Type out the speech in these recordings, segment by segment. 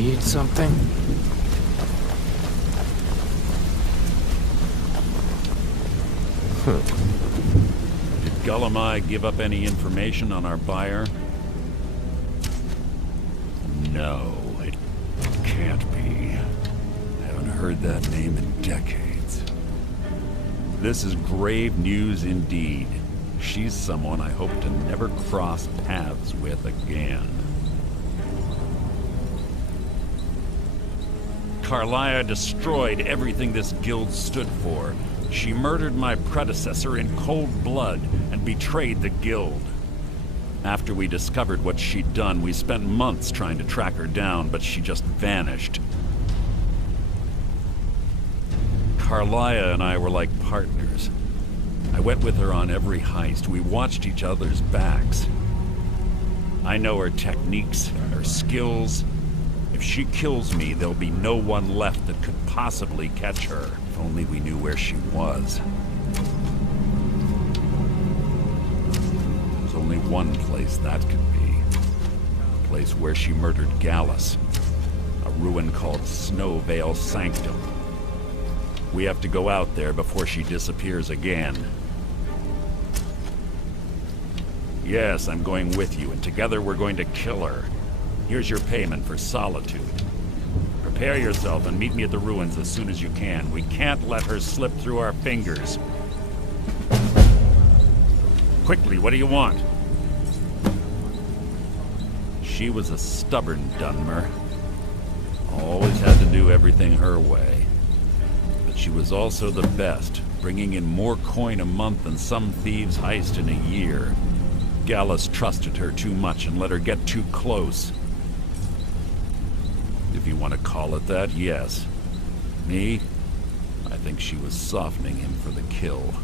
Need something? Did Gullumai give up any information on our buyer? No, it can't be. I haven't heard that name in decades. This is grave news indeed. She's someone I hope to never cross paths with again. Carlia destroyed everything this guild stood for. She murdered my predecessor in cold blood and betrayed the guild. After we discovered what she'd done, we spent months trying to track her down, but she just vanished. Carlia and I were like partners. I went with her on every heist. We watched each other's backs. I know her techniques, her skills. If she kills me, there'll be no one left that could possibly catch her. If only we knew where she was. There's only one place that could be. A place where she murdered Gallus. A ruin called Snowvale Sanctum. We have to go out there before she disappears again. Yes, I'm going with you, and together we're going to kill her. Here's your payment for solitude. Prepare yourself and meet me at the ruins as soon as you can. We can't let her slip through our fingers. Quickly, what do you want? She was a stubborn Dunmer. Always had to do everything her way. But she was also the best, bringing in more coin a month than some thieves heist in a year. Gallus trusted her too much and let her get too close. If you want to call it that, yes. Me? I think she was softening him for the kill.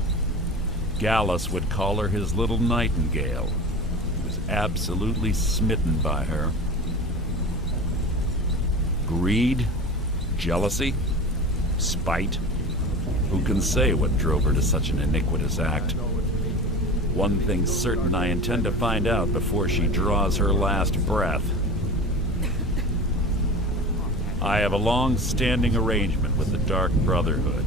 Gallus would call her his little nightingale. He was absolutely smitten by her. Greed? Jealousy? Spite? Who can say what drove her to such an iniquitous act? One thing's certain, I intend to find out before she draws her last breath. I have a long-standing arrangement with the Dark Brotherhood.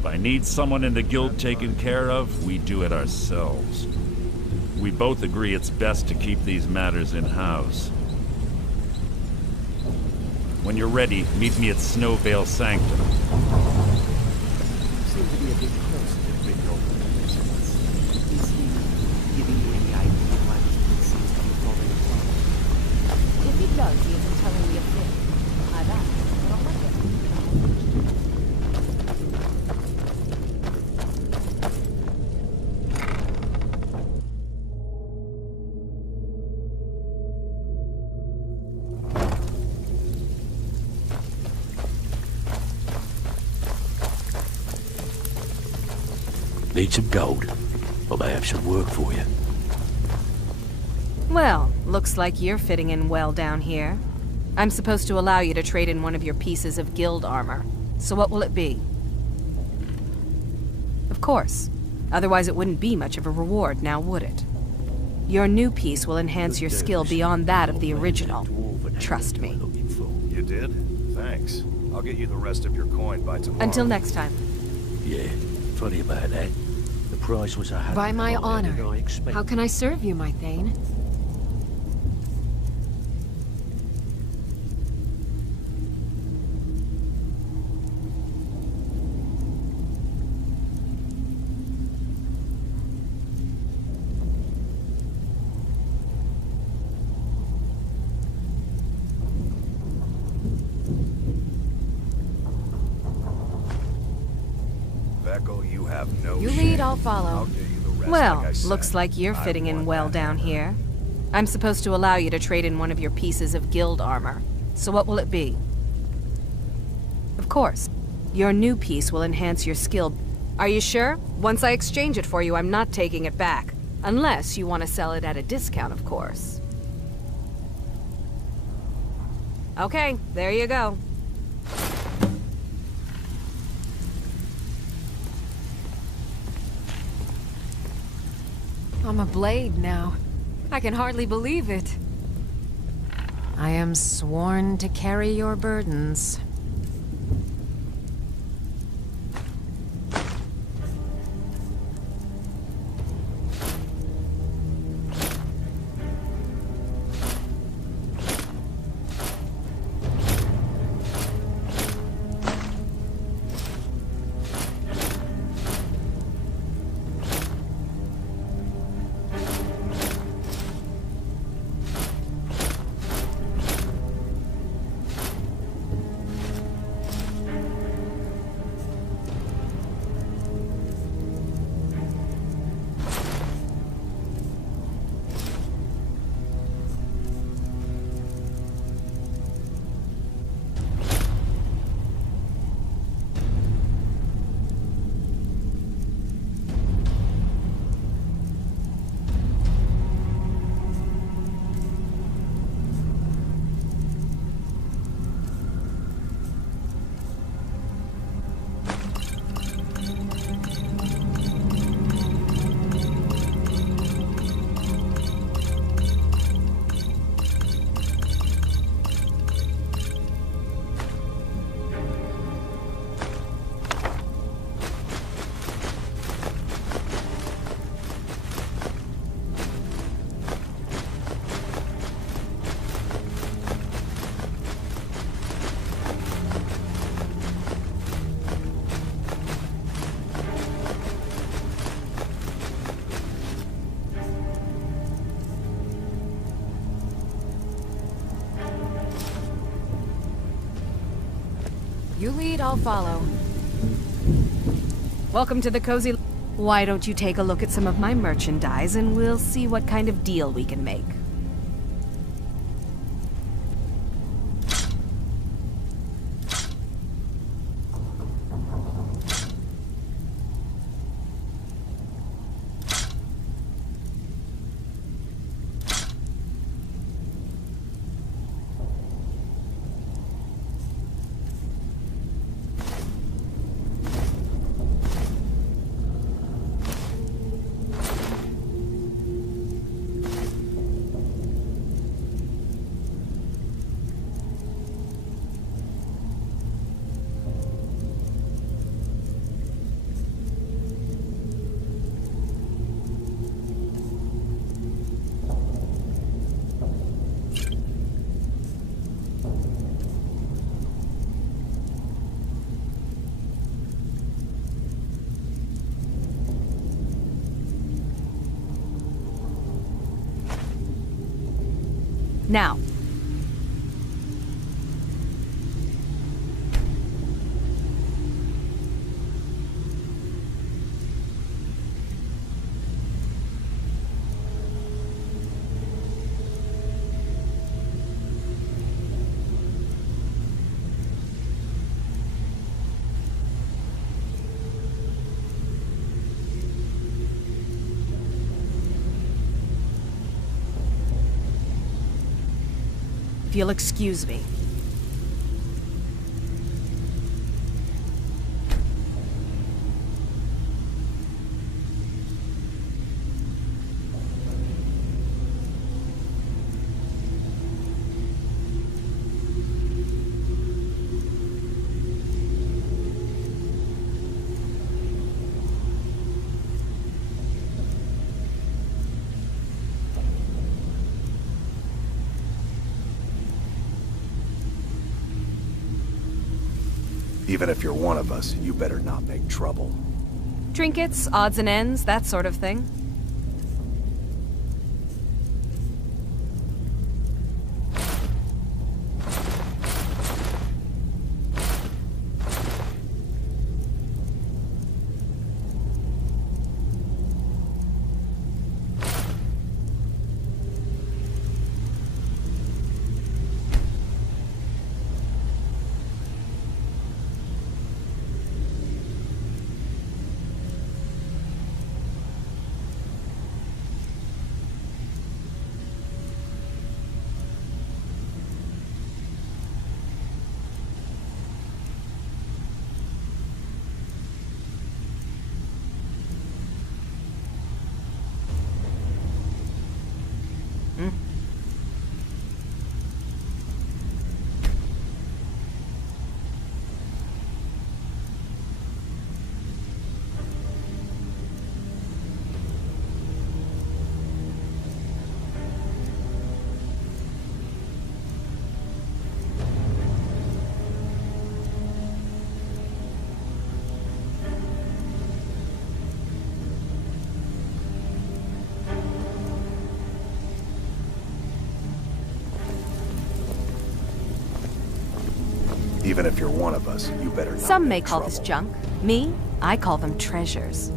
If I need someone in the guild taken care of, we do it ourselves. We both agree it's best to keep these matters in-house. When you're ready, meet me at Snowvale Sanctum. Seem to be a bit closer than Rick organizations. Is he giving you any idea why this place seems to be falling apart? If he does, he isn't telling me a thing. I've asked, but I'll let him. Need some gold? I may have some work for you. Well, looks like you're fitting in well down here. I'm supposed to allow you to trade in one of your pieces of guild armor. So what will it be? Of course. Otherwise it wouldn't be much of a reward, now would it? Your new piece will enhance your skill beyond that of the original. Trust me. You did? Thanks. I'll get you the rest of your coin by tomorrow. Until next time. Yeah, funny about that. The price was a By my honor. How How can I serve you, my Thane? You have no You shame. lead, I'll follow. I'll give you the rest, Well, like I said. looks like you're I fitting in want well that down hammer. here. I'm supposed to allow you to trade in one of your pieces of guild armor. So what will it be? Of course. Your new piece will enhance your skill. Are you sure? Once I exchange it for you, I'm not taking it back. Unless you want to sell it at a discount, of course. Okay, there you go. I'm a blade now. I can hardly believe it. I am sworn to carry your burdens. You lead, I'll follow. Welcome to the cozy... Why don't you take a look at some of my merchandise and we'll see what kind of deal we can make. Now. If you'll excuse me. Even if you're one of us, you better not make trouble. Trinkets, odds and ends, that sort of thing. Even if you're one of us, you better not Some get may in call this trouble. junk. Me, I call them treasures.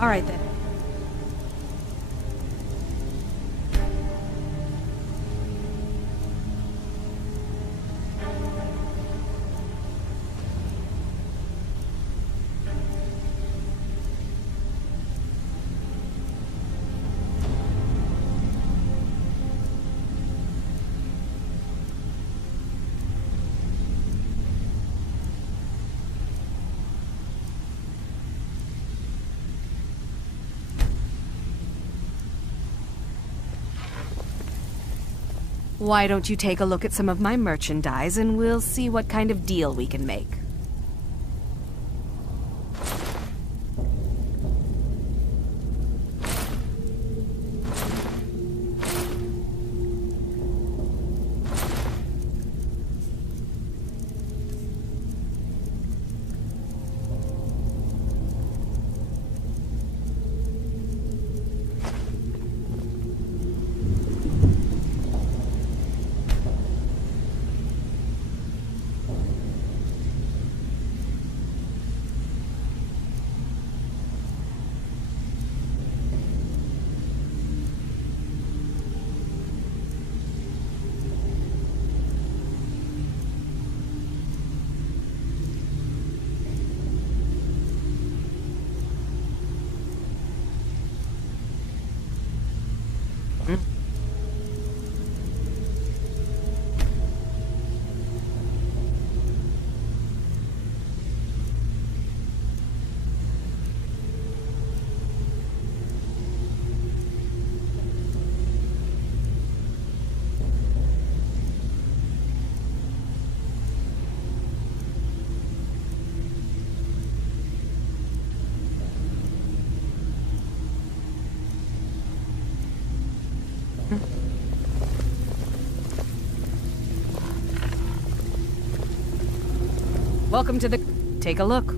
All right then. Why don't you take a look at some of my merchandise and we'll see what kind of deal we can make. Welcome to the... Take a look.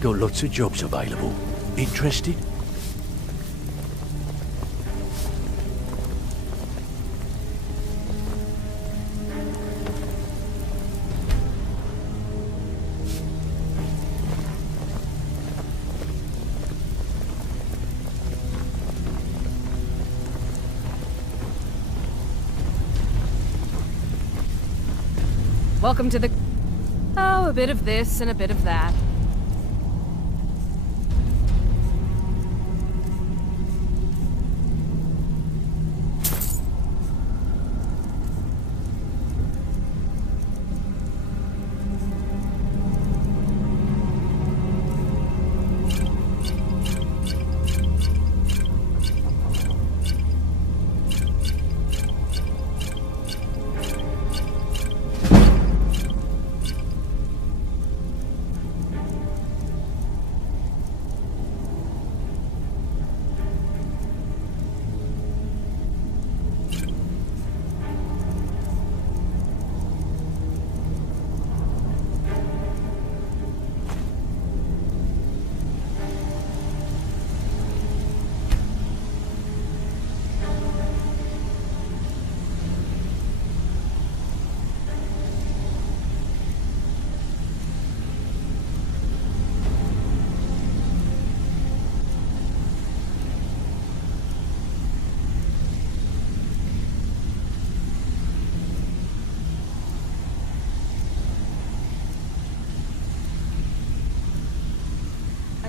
Got lots of jobs available. Interested? Welcome to the... Oh, a bit of this and a bit of that.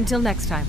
Until next time.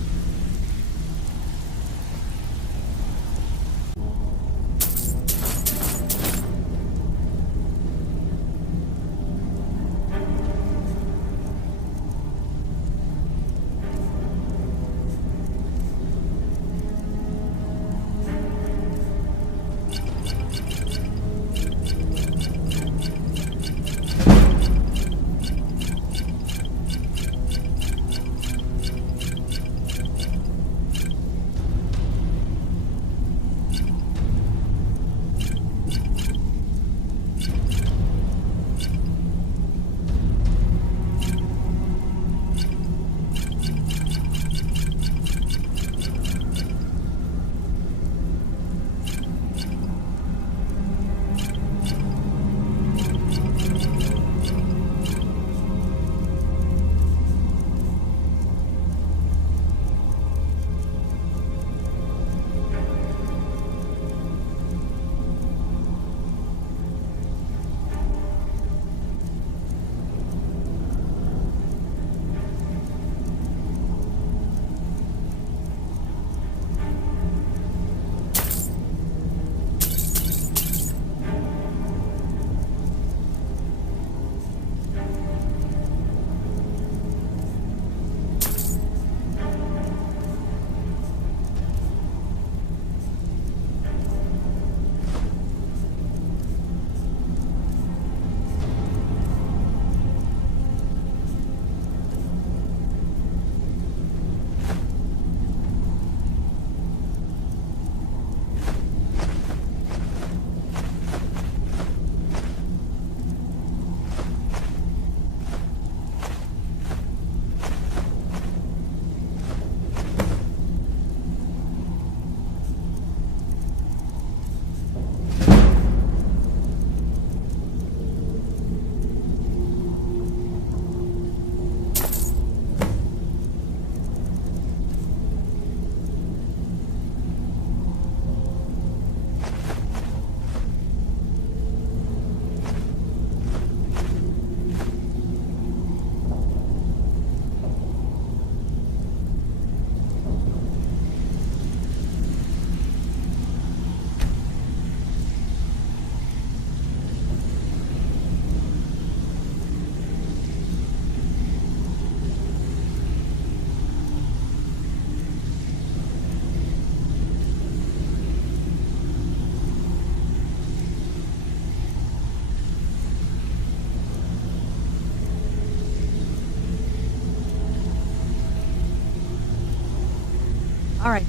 All right.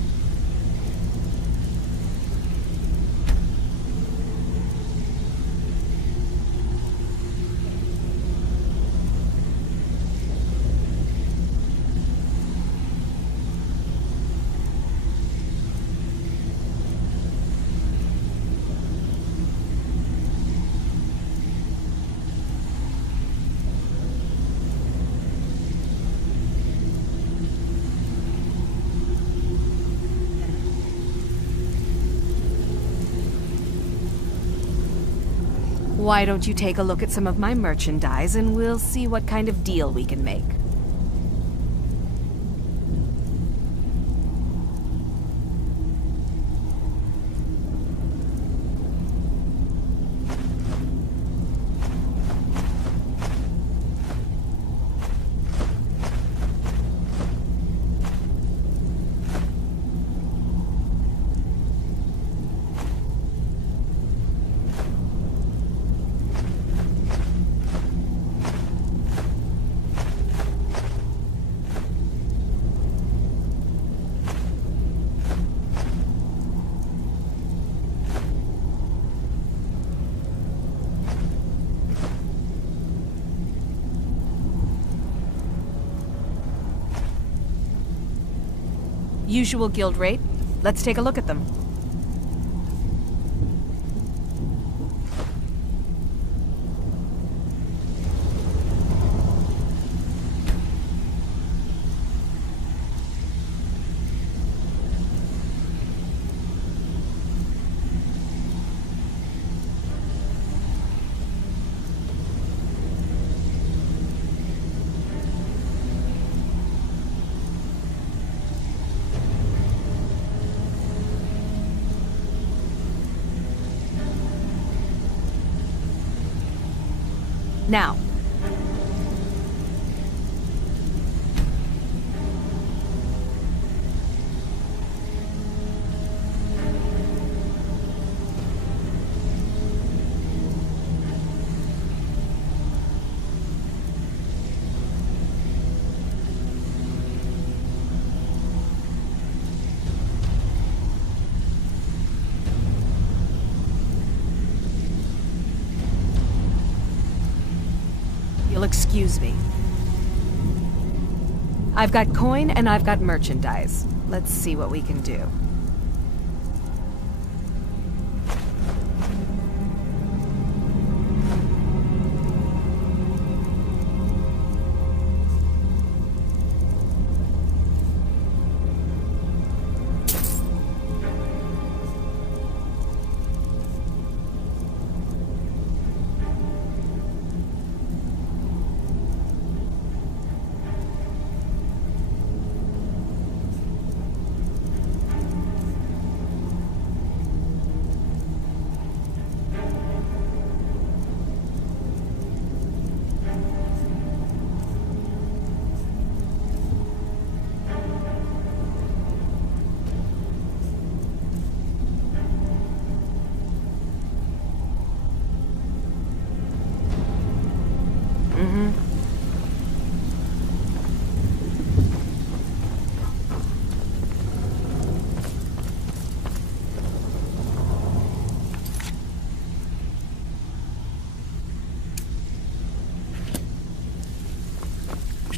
Why don't you take a look at some of my merchandise and we'll see what kind of deal we can make. Usual guild rate. Let's take a look at them. Now, you'll excuse me. I've got coin and I've got merchandise. Let's see what we can do.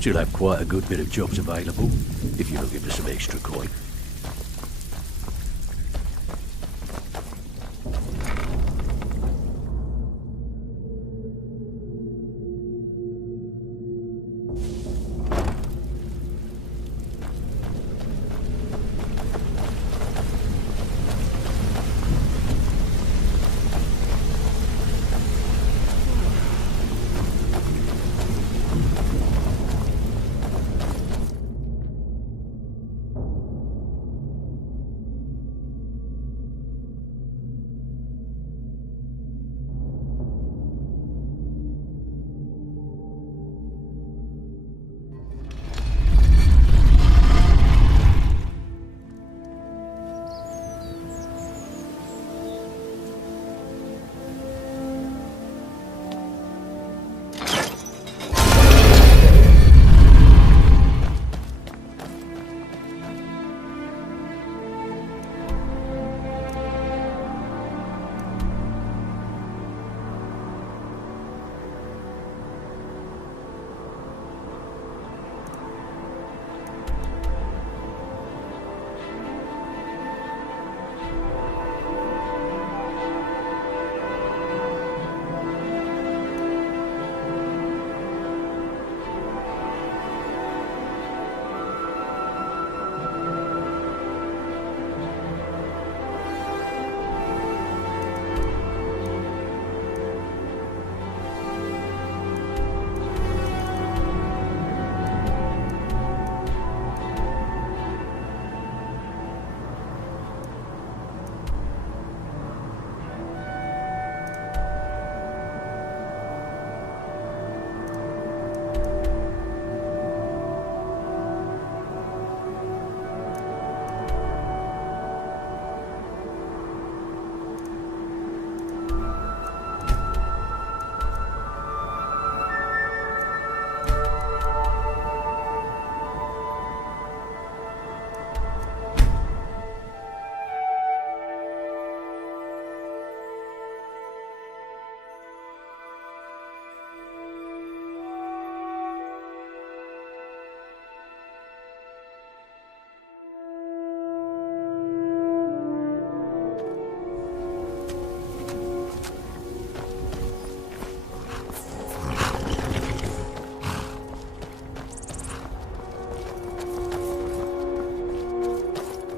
Still have quite a good bit of jobs available, if you're looking for some extra coin.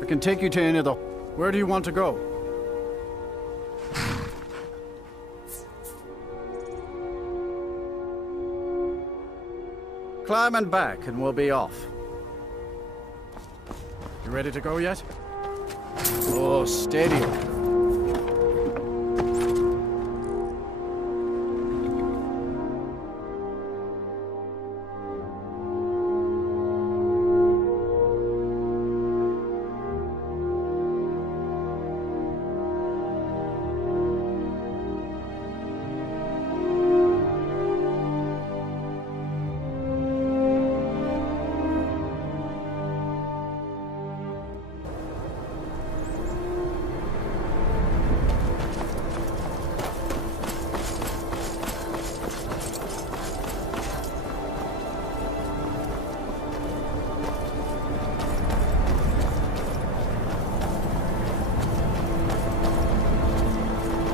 can take you to any of the... Where do you want to go? Climb and back, and we'll be off. You ready to go yet? Oh, steady.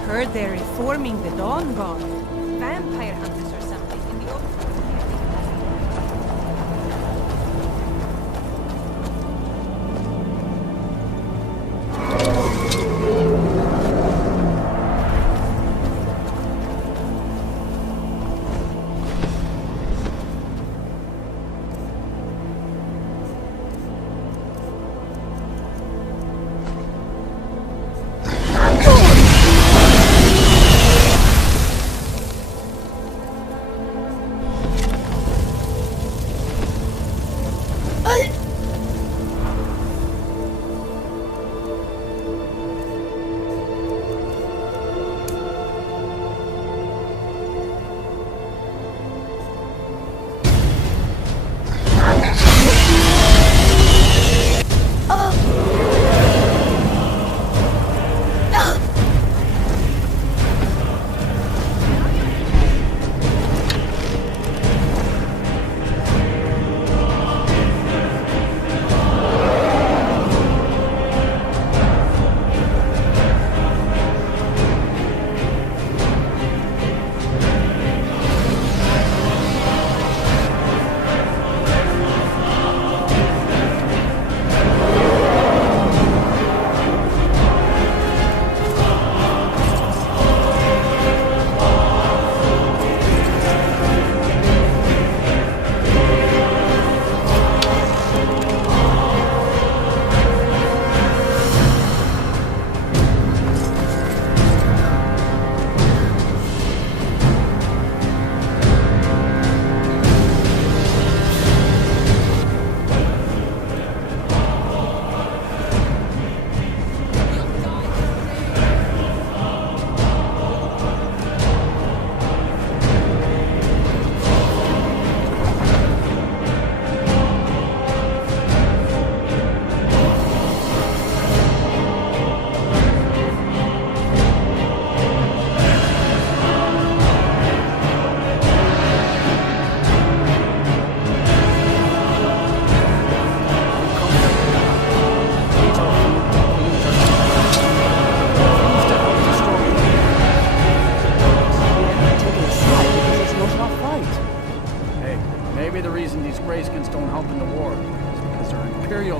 Heard they're reforming the Dawn Guard. Vampire hunters or something in the old...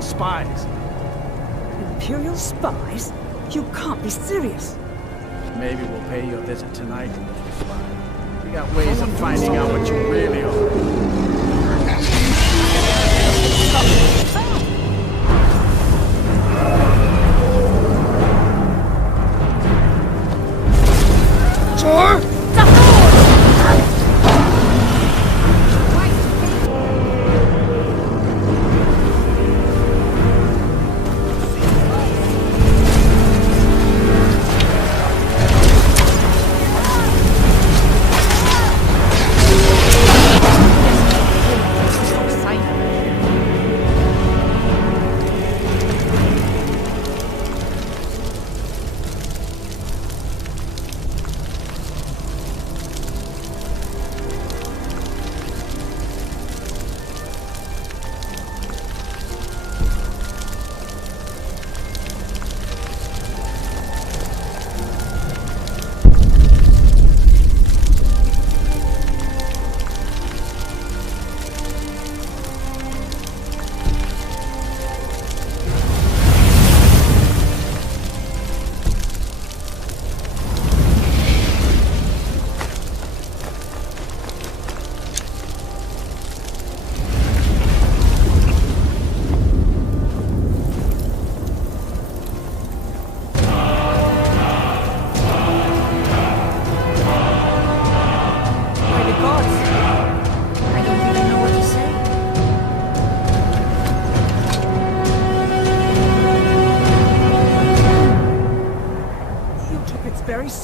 Spies. Imperial spies? You can't be serious. Maybe we'll pay you a visit tonight, little spy. We got ways of finding out what you really are.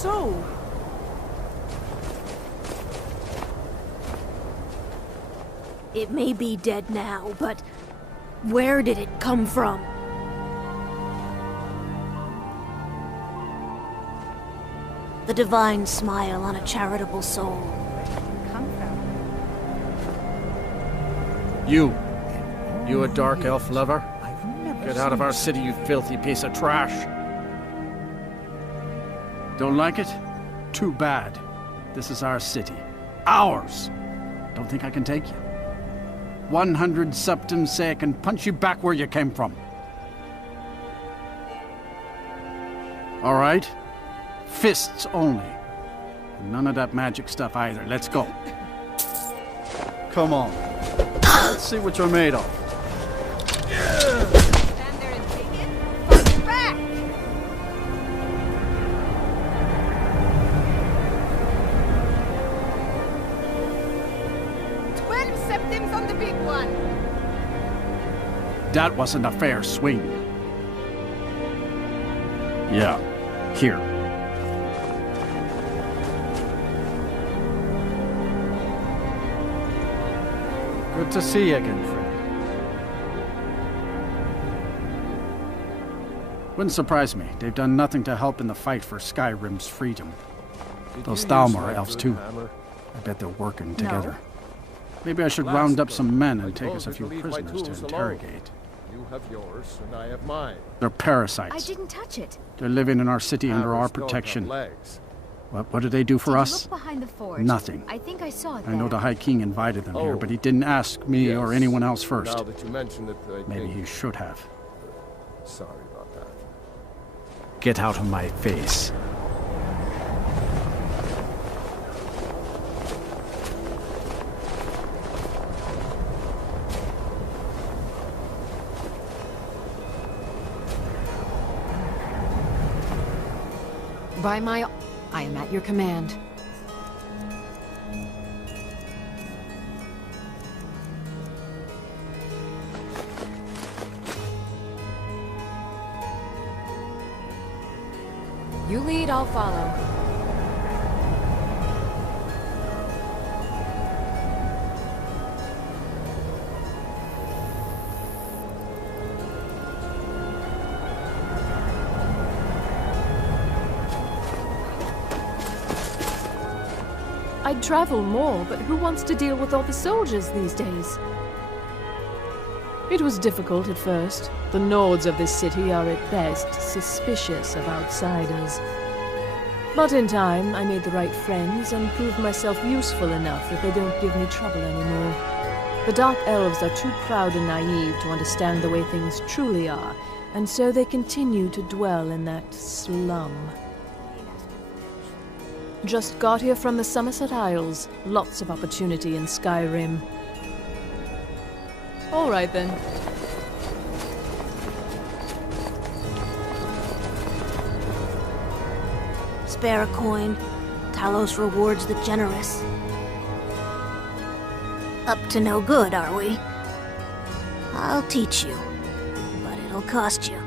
so? It may be dead now, but where did it come from? The divine smile on a charitable soul. Come from? You a dark elf lover? Get out of our city, you filthy piece of trash. Don't like it? Too bad. This is our city. Ours! Don't think I can take you? 100 septims say I can punch you back where you came from. All right? Fists only. None of that magic stuff either. Let's go. Come on. Let's see what you're made of. Stand there and take it? Fight back! 12 septims on the big one! That wasn't a fair swing. Yeah, here. Good to see you again, friend. Wouldn't surprise me. They've done nothing to help in the fight for Skyrim's freedom. Those Thalmor elves, too. I bet they're working together. Maybe I should round up some men and take us a few prisoners to interrogate. You have yours, and I have mine. They're parasites. I didn't touch it. They're living in our city under our protection. What do they do for us? Look behind the forge. Nothing. I think I saw it I know there. the High King invited them here, but he didn't ask me or anyone else first. Now that you mention it, I Maybe think... he should have. Sorry about that. Get out of my face. By my... I am at your command. You lead, I'll follow. I'd travel more, but who wants to deal with all the soldiers these days? It was difficult at first. The Nords of this city are at best suspicious of outsiders. But in time, I made the right friends and proved myself useful enough that they don't give me trouble anymore. The Dark Elves are too proud and naive to understand the way things truly are, and so they continue to dwell in that slum. Just got here from the Somerset Isles. Lots of opportunity in Skyrim. All right then. Spare a coin. Talos rewards the generous. Up to no good, are we? I'll teach you, but it'll cost you.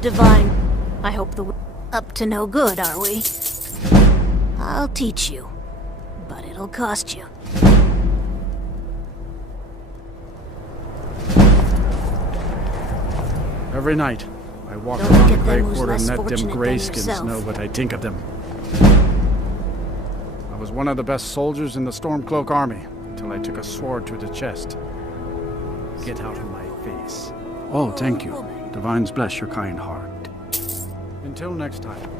Divine. I hope the... Up to no good, are we? I'll teach you, but it'll cost you. Every night, I walk Don't around the forget Grey them who's Quarter and less let them fortunate than greyskins yourself. know what I think of them. I was one of the best soldiers in the Stormcloak army. till I took a sword to the chest. Get out of my face. Oh, thank you. Divines bless your kind heart. Until next time.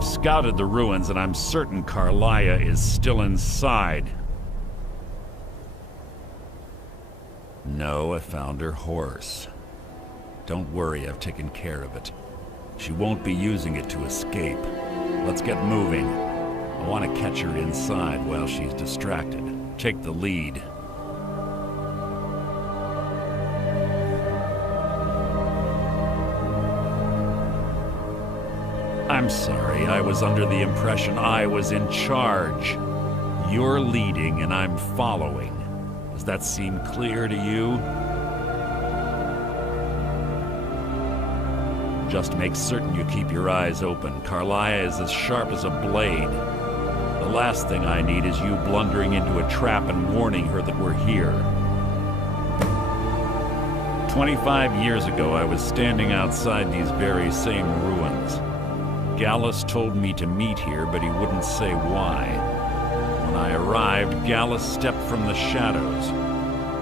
I've scouted the ruins and I'm certain Carlia is still inside. No, I found her horse. Don't worry, I've taken care of it. She won't be using it to escape. Let's get moving. I want to catch her inside while she's distracted. Take the lead. I'm sorry, I was under the impression I was in charge. You're leading and I'm following. Does that seem clear to you? Just make certain you keep your eyes open. Carlia is as sharp as a blade. The last thing I need is you blundering into a trap and warning her that we're here. 25 years ago, I was standing outside these very same ruins. Gallus told me to meet here, but he wouldn't say why. When I arrived, Gallus stepped from the shadows.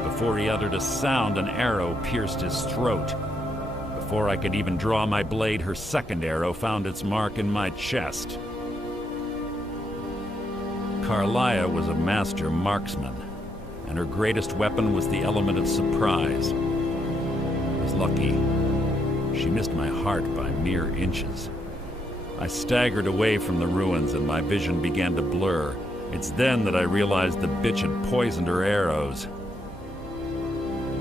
Before he uttered a sound, an arrow pierced his throat. Before I could even draw my blade, her second arrow found its mark in my chest. Carlia was a master marksman, and her greatest weapon was the element of surprise. I was lucky. She missed my heart by mere inches. I staggered away from the ruins and my vision began to blur. It's then that I realized the bitch had poisoned her arrows.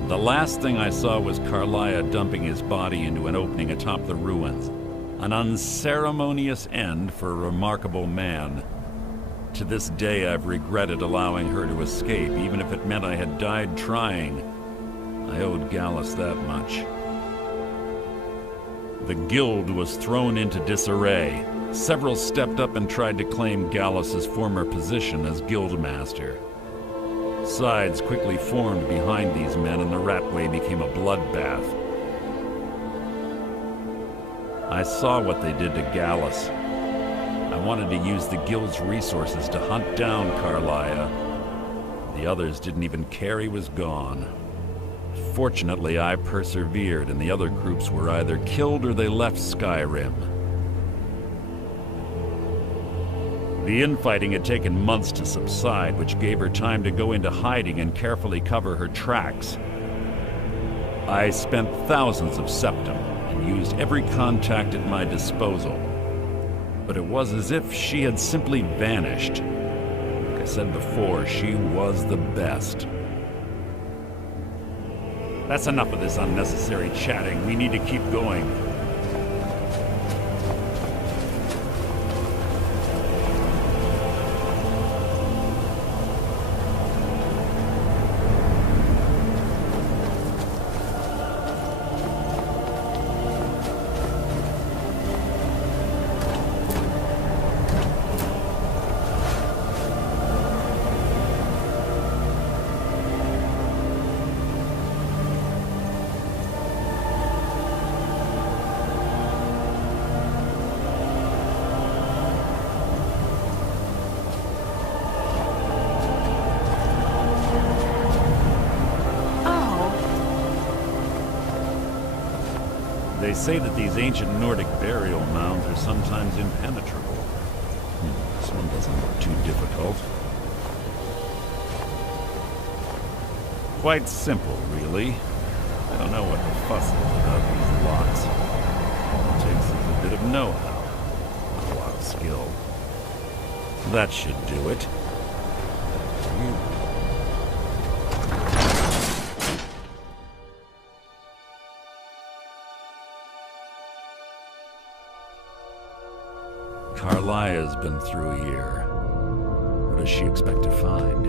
The last thing I saw was Carlia dumping his body into an opening atop the ruins. An unceremonious end for a remarkable man. To this day, I've regretted allowing her to escape, even if it meant I had died trying. I owed Gallus that much. The guild was thrown into disarray. Several stepped up and tried to claim Gallus's former position as guildmaster. Sides quickly formed behind these men and the Ratway became a bloodbath. I saw what they did to Gallus. I wanted to use the guild's resources to hunt down Carlia. The others didn't even care he was gone. Fortunately, I persevered, and the other groups were either killed or they left Skyrim. The infighting had taken months to subside, which gave her time to go into hiding and carefully cover her tracks. I spent thousands of septum and used every contact at my disposal. But it was as if she had simply vanished. Like I said before, she was the best. That's enough of this unnecessary chatting. We need to keep going. They say that these ancient Nordic burial mounds are sometimes impenetrable. This one doesn't look too difficult. Quite simple, really. I don't know what the fuss is about these locks. All it takes is a bit of know-how, a lot of skill. That should do it. Carlia's been through here. What does she expect to find?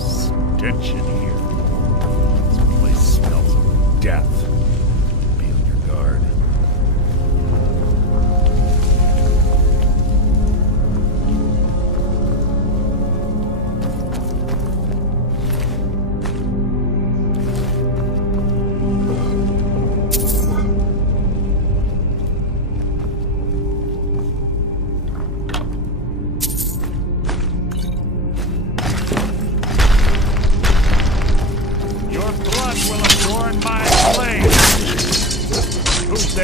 Stench in here. This place smells of death. Be on your guard. Your blood will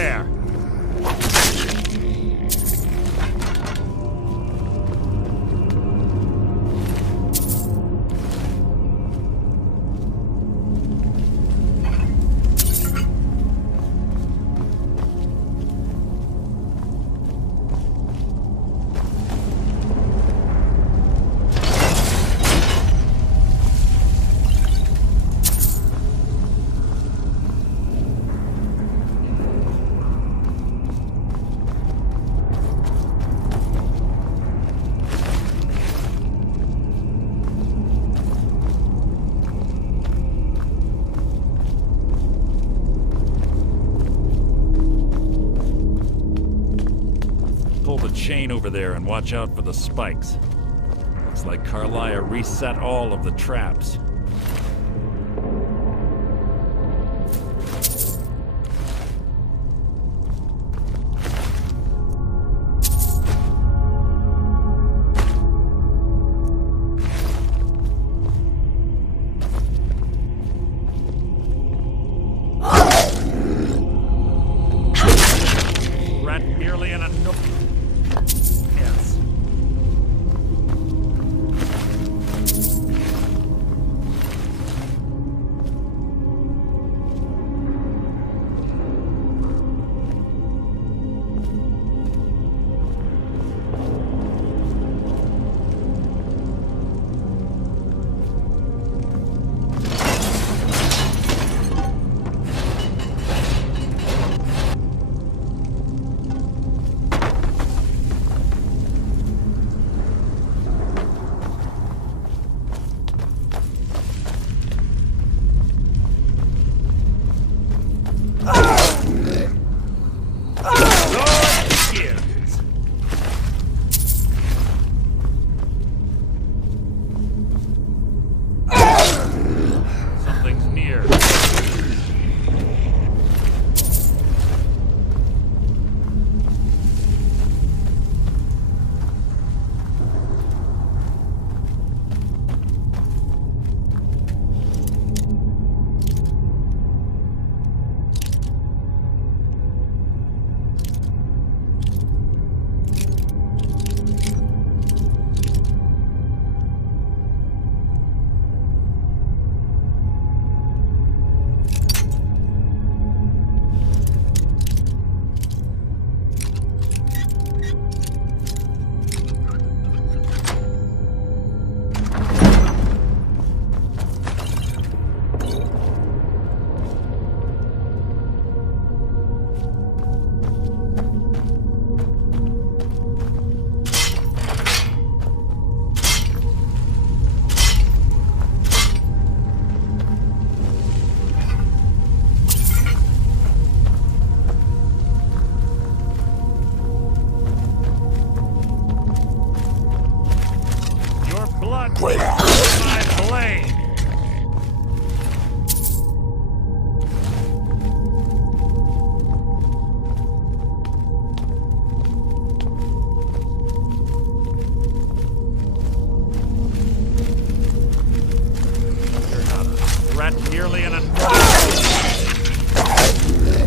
there! Pull the chain over there and watch out for the spikes. Looks like Carlia reset all of the traps. Rat merely in a nook. Yes. Something's near. Your blood is my blade. You're not a rat merely in a nook.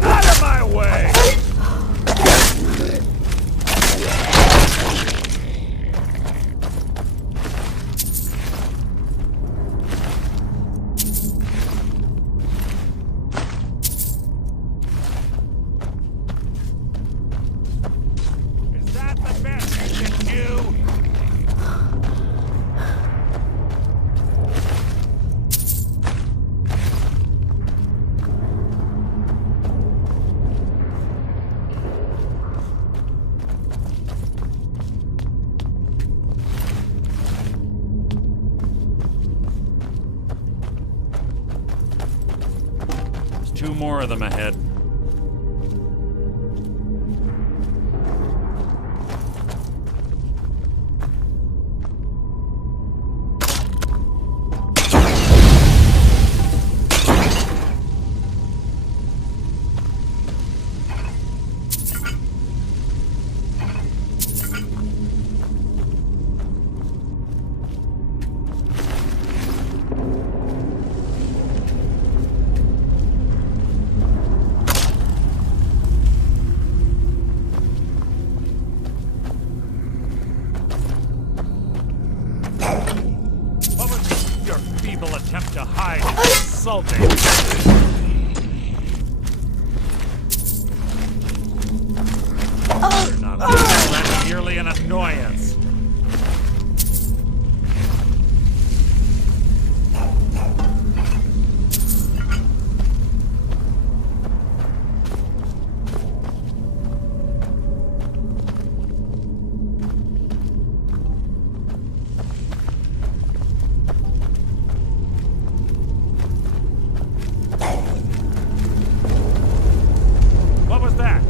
Out of my way! Is that the best you can do? There's two more of them ahead. insulting. You're not a fool, that's merely an annoyance. What was that?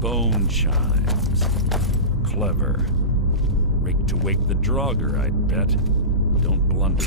Bone chimes. Clever. Rigged to wake the Draugr, I'd bet. Don't blunder.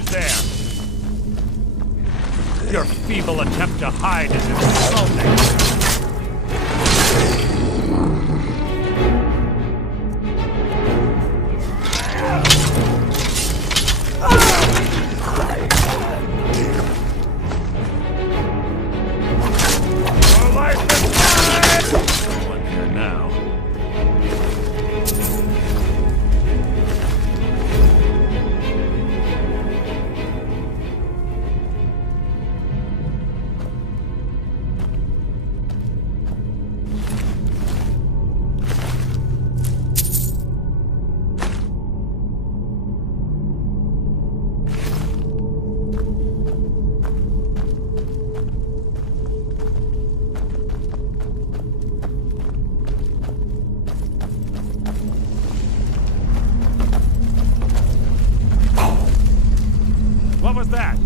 Who's there? Your feeble attempt to hide is insulting. What was that?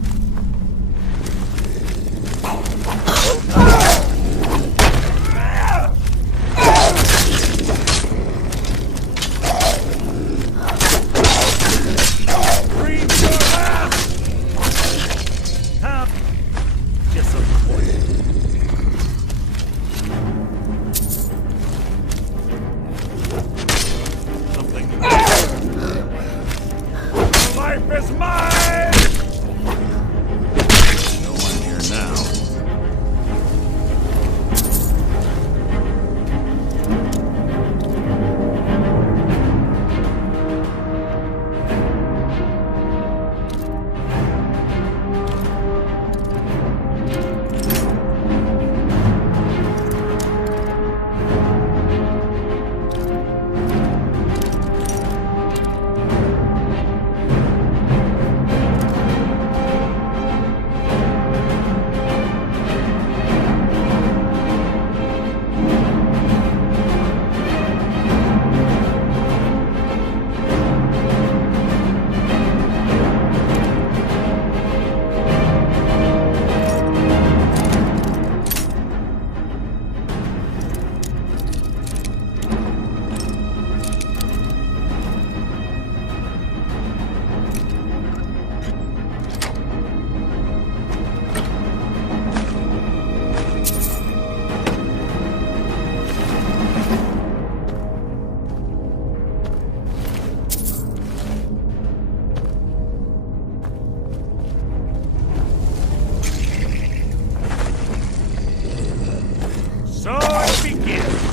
So it begins.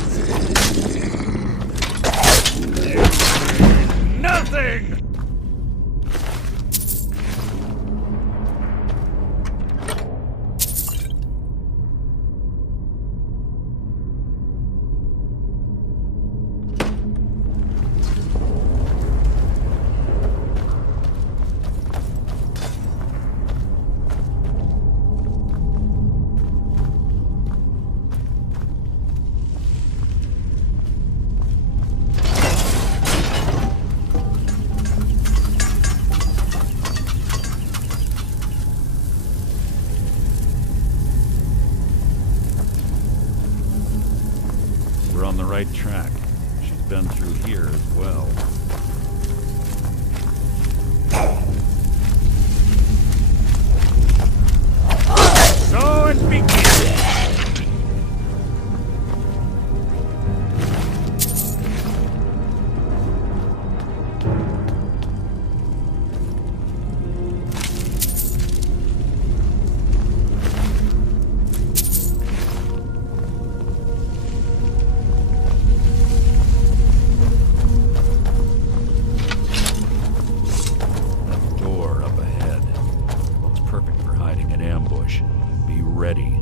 Nothing! We're on the right track. She's been through here as well. So it begins. Be ready.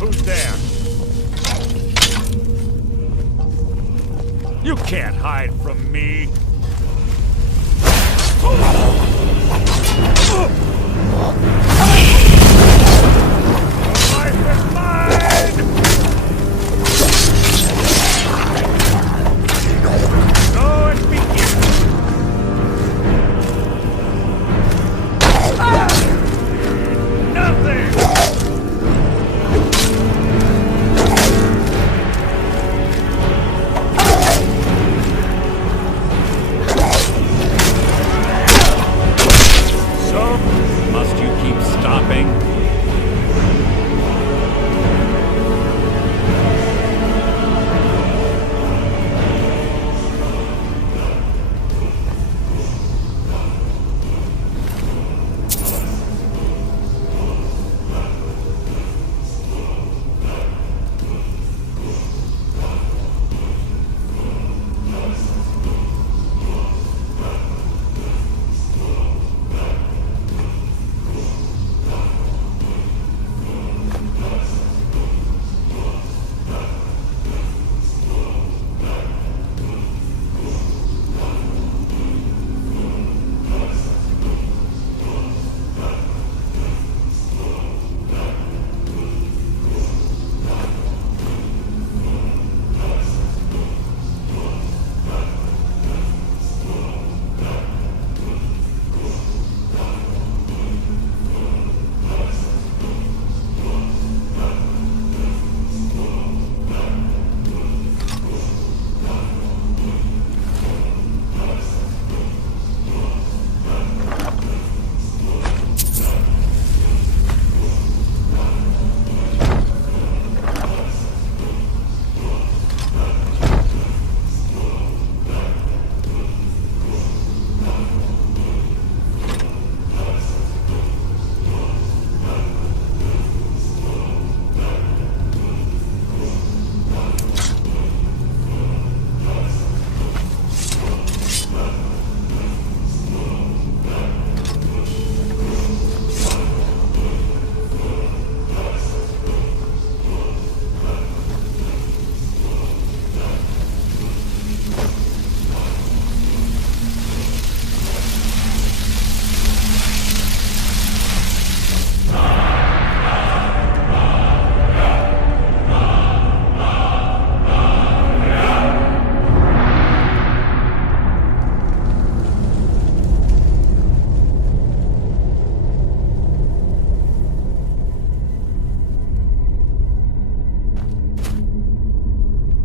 Who's there? You can't hide from me. Life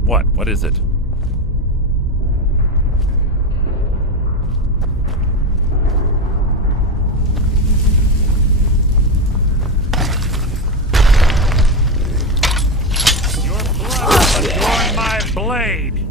What? What is it? Your blood adorn my blade!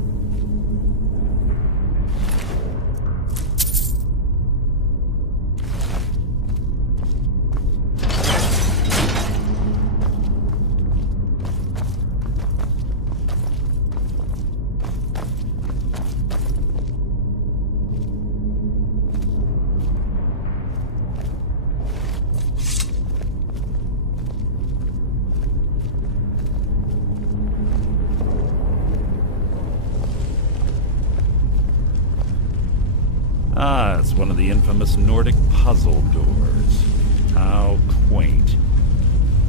Ah, it's one of the infamous Nordic puzzle doors. How quaint.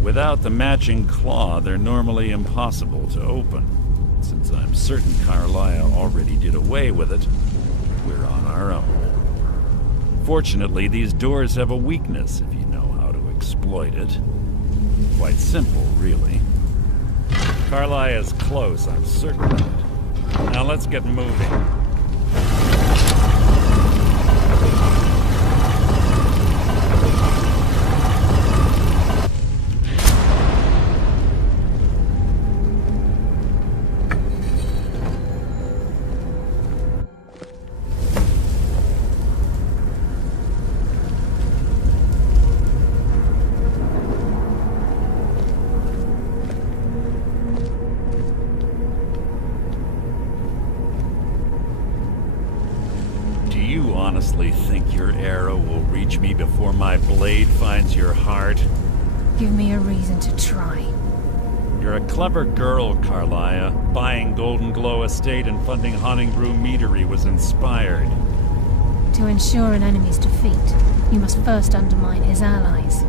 Without the matching claw, they're normally impossible to open. Since I'm certain Carlia already did away with it, we're on our own. Fortunately, these doors have a weakness if you know how to exploit it. Quite simple, really. Carlia is close, I'm certain of it. Now let's get moving. Honestly think your arrow will reach me before my blade finds your heart? Give me a reason to try. You're a clever girl, Carlia. Buying Golden Glow Estate and funding Honningbrew Meadery was inspired. To ensure an enemy's defeat, you must first undermine his allies.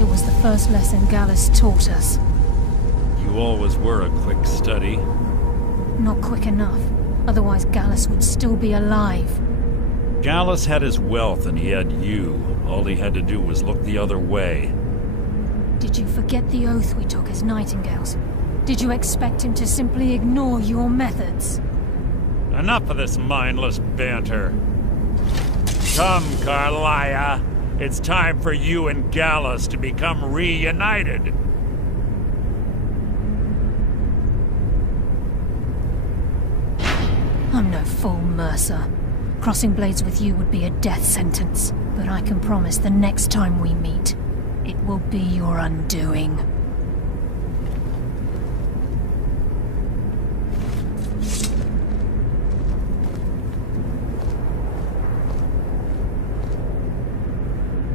It was the first lesson Gallus taught us. You always were a quick study. Not quick enough. Otherwise Gallus would still be alive. Gallus had his wealth and he had you. All he had to do was look the other way. Did you forget the oath we took as Nightingales? Did you expect him to simply ignore your methods? Enough of this mindless banter. Come, Carlia. It's time for you and Gallus to become reunited. I'm no fool, Mercer. Crossing blades with you would be a death sentence, but I can promise the next time we meet, it will be your undoing.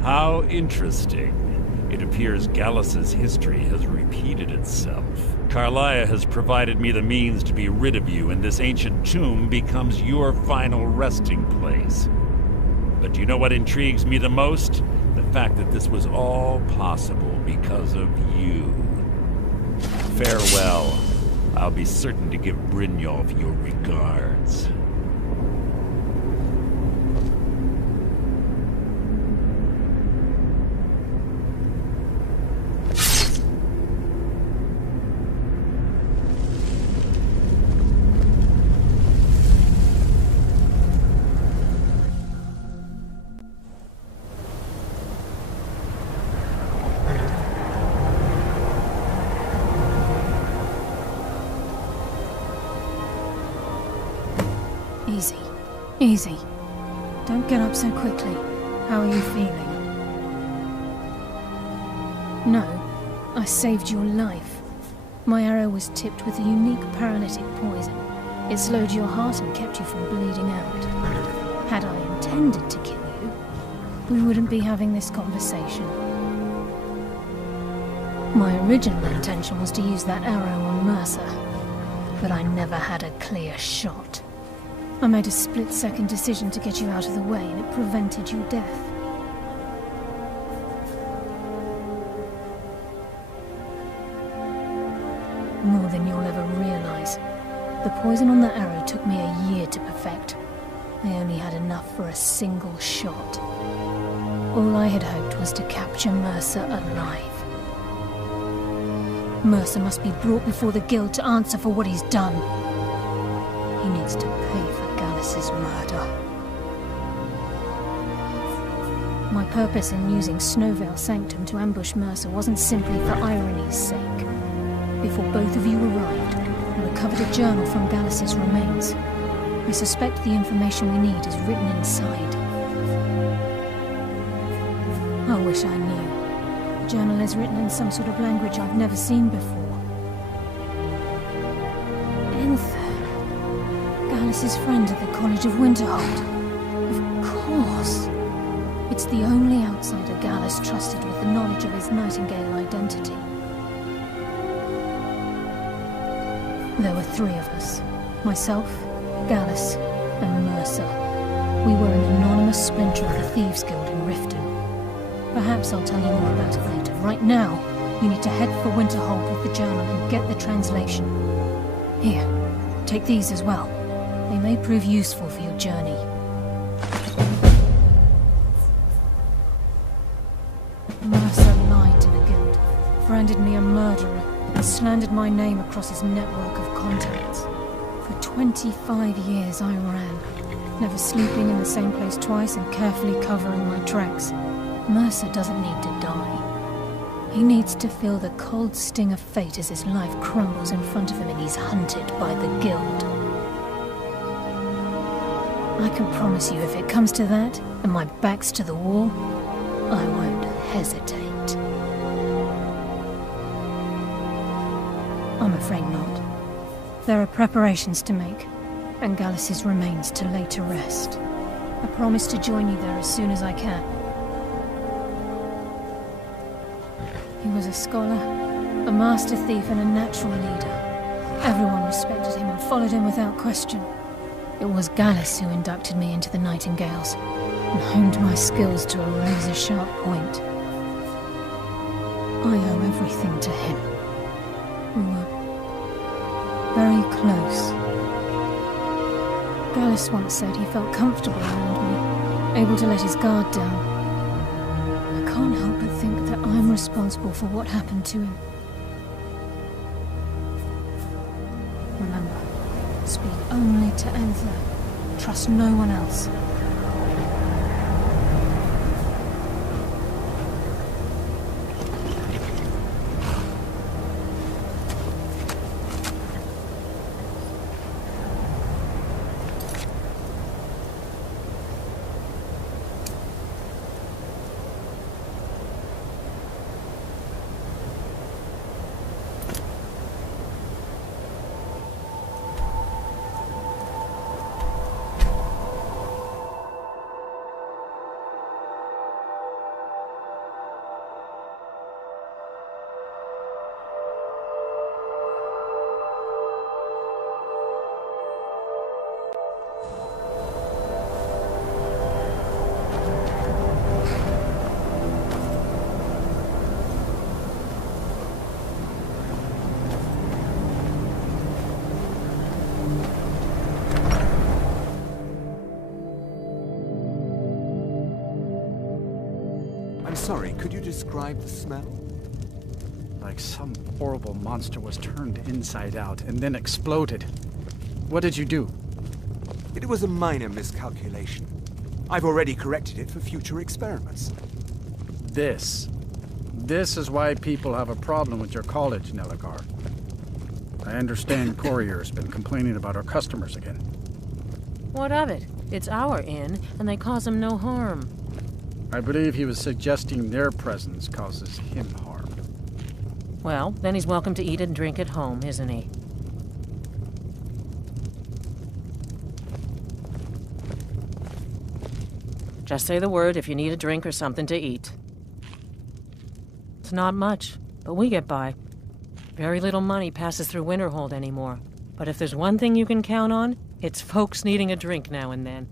How interesting. It appears Gallus's history has repeated itself. Carlia has provided me the means to be rid of you, and this ancient tomb becomes your final resting place. But do you know what intrigues me the most? The fact that this was all possible because of you. Farewell. I'll be certain to give Brynjolf your regards. Easy. Easy. Don't get up so quickly. How are you feeling? No. I saved your life. My arrow was tipped with a unique paralytic poison. It slowed your heart and kept you from bleeding out. Had I intended to kill you, we wouldn't be having this conversation. My original intention was to use that arrow on Mercer, but I never had a clear shot. I made a split-second decision to get you out of the way, and it prevented your death. More than you'll ever realize. The poison on that arrow took me a year to perfect. I only had enough for a single shot. All I had hoped was to capture Mercer alive. Mercer must be brought before the Guild to answer for what he's done. He needs to pay for Gallus's murder. My purpose in using Snowvale Sanctum to ambush Mercer wasn't simply for irony's sake. Before both of you arrived, I recovered a journal from Gallus's remains. I suspect the information we need is written inside. I wish I knew. The journal is written in some sort of language I've never seen before. Enther. Gallus's friend at the College of Winterhold. Of course. It's the only outsider Gallus trusted with the knowledge of his Nightingale identity. There were three of us. Myself, Gallus, and Mercer. We were an anonymous splinter of the Thieves Guild in Riften. Perhaps I'll tell you more about it later. Right now, you need to head for Winterhold with the journal and get the translation. Here, take these as well. They may prove useful for your journey. Mercer lied to the Guild, branded me a murderer, and slandered my name across his network of contacts. For 25 years I ran, never sleeping in the same place twice and carefully covering my tracks. Mercer doesn't need to die. He needs to feel the cold sting of fate as his life crumbles in front of him and he's hunted by the Guild. I can promise you if it comes to that, and my back's to the wall, I won't hesitate. I'm afraid not. There are preparations to make, and Gallus's remains to lay to rest. I promise to join you there as soon as I can. He was a scholar, a master thief, and a natural leader. Everyone respected him and followed him without question. It was Gallus who inducted me into the Nightingales, and honed my skills to a razor-sharp point. I owe everything to him. We were very close. Gallus once said he felt comfortable around me, able to let his guard down. I can't help but think that I'm responsible for what happened to him. Remember, speak only to Enther. Trust no one else. I'm sorry, could you describe the smell? Like some horrible monster was turned inside out and then exploded. What did you do? It was a minor miscalculation. I've already corrected it for future experiments. This is why people have a problem with your college, Nelagar. I understand Courier's been complaining about our customers again. What of it? It's our inn, and they cause him no harm. I believe he was suggesting their presence causes him harm. Well, then he's welcome to eat and drink at home, isn't he? Just say the word if you need a drink or something to eat. It's not much, but we get by. Very little money passes through Winterhold anymore. But if there's one thing you can count on, it's folks needing a drink now and then.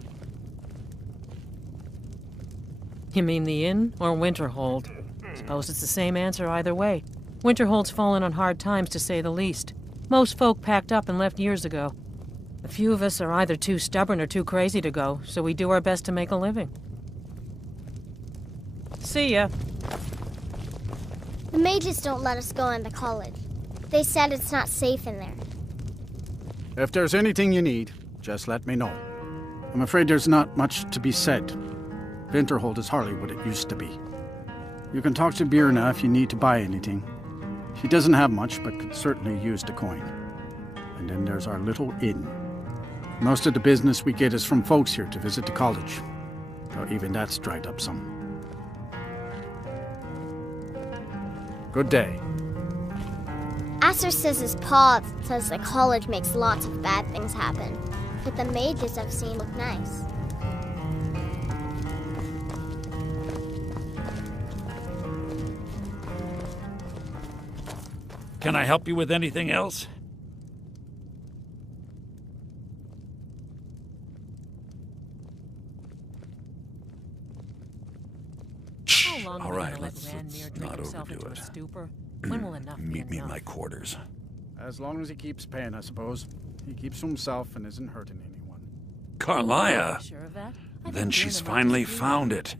You mean the inn or Winterhold? Suppose it's the same answer either way. Winterhold's fallen on hard times, to say the least. Most folk packed up and left years ago. A few of us are either too stubborn or too crazy to go, so we do our best to make a living. See ya. The mages don't let us go into college. They said it's not safe in there. If there's anything you need, just let me know. I'm afraid there's not much to be said. Winterhold is hardly what it used to be. You can talk to Birna if you need to buy anything. She doesn't have much, but could certainly use the coin. And then there's our little inn. Most of the business we get is from folks here to visit the college. Though even that's dried up some. Good day. Aster says his pa says the college makes lots of bad things happen. But the mages I've seen look nice. Can I help you with anything else? All right, let's not overdo it. When will enough Meet me in my quarters. As long as he keeps paying, I suppose. He keeps to himself and isn't hurting anyone. Carlia! Sure of that? Then she's finally found it.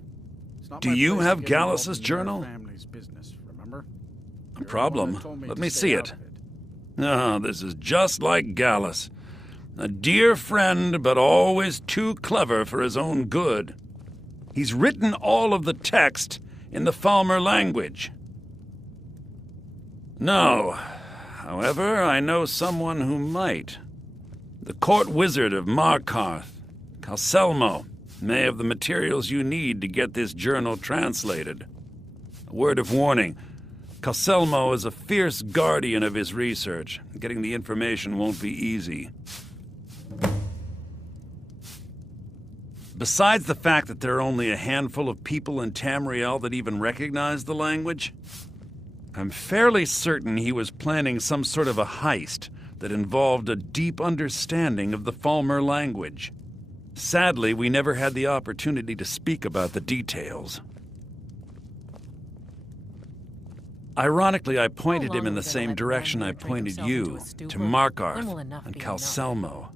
It's not Do my you place to have get involved Gallus's in your journal? family's business, remember? No You're the one problem. that told me Let to me stay see out it. of it. Ah, this is just like Gallus. A dear friend, but always too clever for his own good. He's written all of the text in the Falmer language. No. However, I know someone who might. The court wizard of Markarth, Calselmo, may have the materials you need to get this journal translated. A word of warning. Calselmo is a fierce guardian of his research. Getting the information won't be easy. Besides the fact that there are only a handful of people in Tamriel that even recognize the language, I'm fairly certain he was planning some sort of a heist that involved a deep understanding of the Falmer language. Sadly, we never had the opportunity to speak about the details. Ironically, I pointed him in the same direction I pointed you, to Markarth and Calselmo.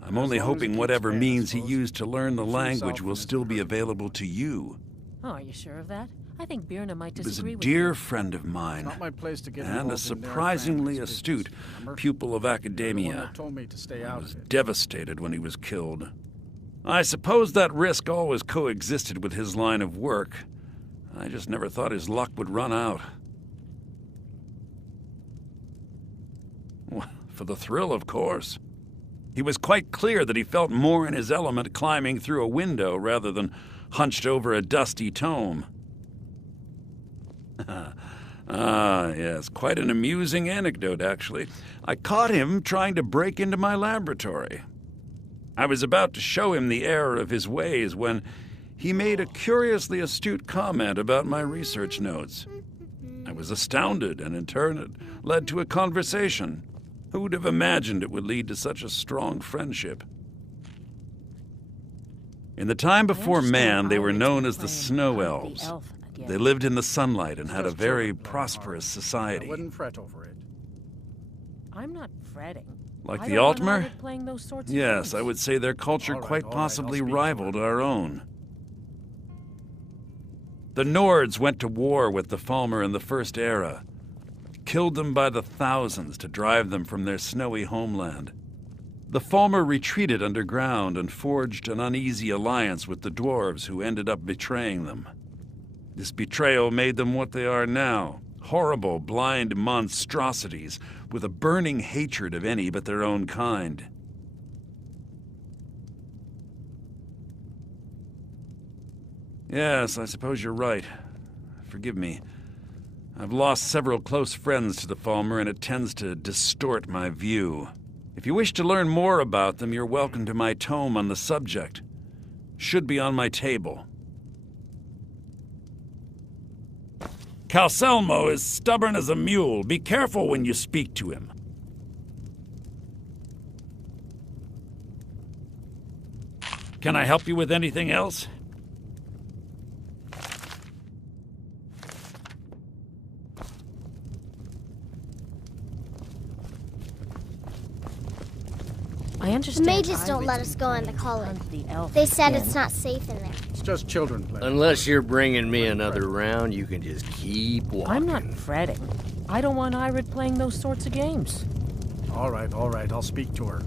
I'm only hoping whatever means he used to learn the language will still be available to you. Oh, are you sure of that? I think Birna might He was a disagree with dear friend of mine, It's not my place to get and a involved in their surprisingly family's astute business, remember? pupil of You're the one academia. that told me to stay I out was of it. devastated when he was killed. I suppose that risk always coexisted with his line of work. I just never thought his luck would run out. Well, for the thrill, of course. He was quite clear that he felt more in his element climbing through a window rather than hunched over a dusty tome. Yes, quite an amusing anecdote, actually. I caught him trying to break into my laboratory. I was about to show him the error of his ways when he made a curiously astute comment about my research notes. I was astounded, and in turn it led to a conversation. Who would have imagined it would lead to such a strong friendship? In the time before man, they were known as the Snow Elves. They lived in the sunlight and had a very prosperous I society. wouldn't fret over it. I'm not fretting. Like I the don't run Altmer? out of playing those sorts of Yes, games. I would say their culture All right, quite all right, possibly I'll speak to rivaled her. our own. The Nords went to war with the Falmer in the First Era, killed them by the thousands to drive them from their snowy homeland. The Falmer retreated underground and forged an uneasy alliance with the dwarves who ended up betraying them. This betrayal made them what they are now, horrible, blind monstrosities with a burning hatred of any but their own kind. Yes, I suppose you're right. Forgive me. I've lost several close friends to the Falmer, and it tends to distort my view. If you wish to learn more about them, you're welcome to my tome on the subject. Should be on my table. Calselmo is stubborn as a mule. Be careful when you speak to him. Can I help you with anything else? I The understand. mages don't let us go in the college. They said it's not safe in there. just children playing. Unless you're bringing me another round, you can just keep walking. I'm not fretting. I don't want Irid playing those sorts of games. All right, I'll speak to her.